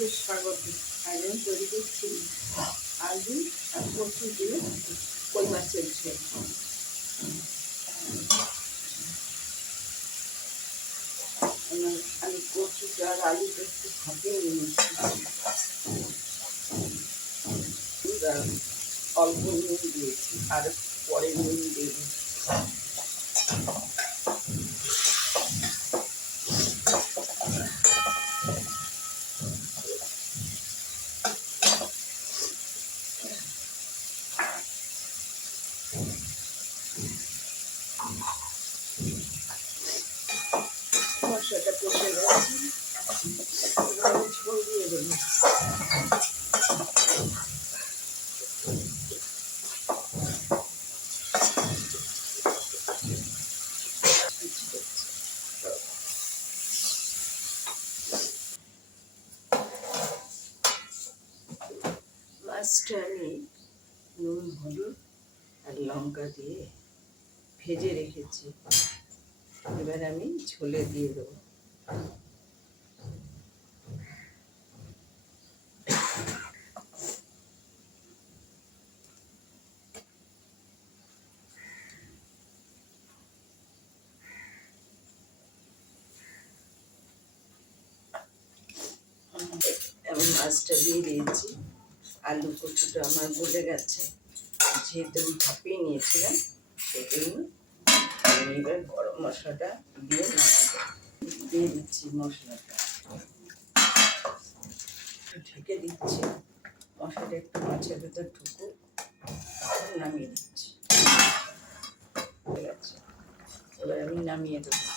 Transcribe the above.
বেশ স্বাগত। আয়োজন তৈরি করছি আলু আর কচু দিয়ে কই মাছের ঝোল। আমি কচুটা আর আলুটা একটু ভাপিয়ে নিয়েছি, অল্প নুন দিয়েছি, আর পরে নুন দেব। মশলাটা কষে গেছে, ঝোল দিয়ে দেবো। মাছটা আমি নুন হলুদ আর লঙ্কা দিয়ে ভেজে রেখেছি, এবার আমি ঝোলে দিয়ে দেবো। আমি মাছটা দিয়ে দিয়েছি, আলু কচুটা আমার গলে গেছে, যেহেতু আমি ভাপিয়ে নিয়েছিলাম সেই জন্য আমি এবার গরম মশলাটা দিয়ে নামাবো। দিয়ে দিচ্ছি মশলাটা, ঢেকে দিচ্ছি, মশলাটা একটু মাছের ভেতর ঢুকুক, তখন নামিয়ে দিচ্ছি। হয়ে গেছে, এবার আমি নামিয়ে দেবো।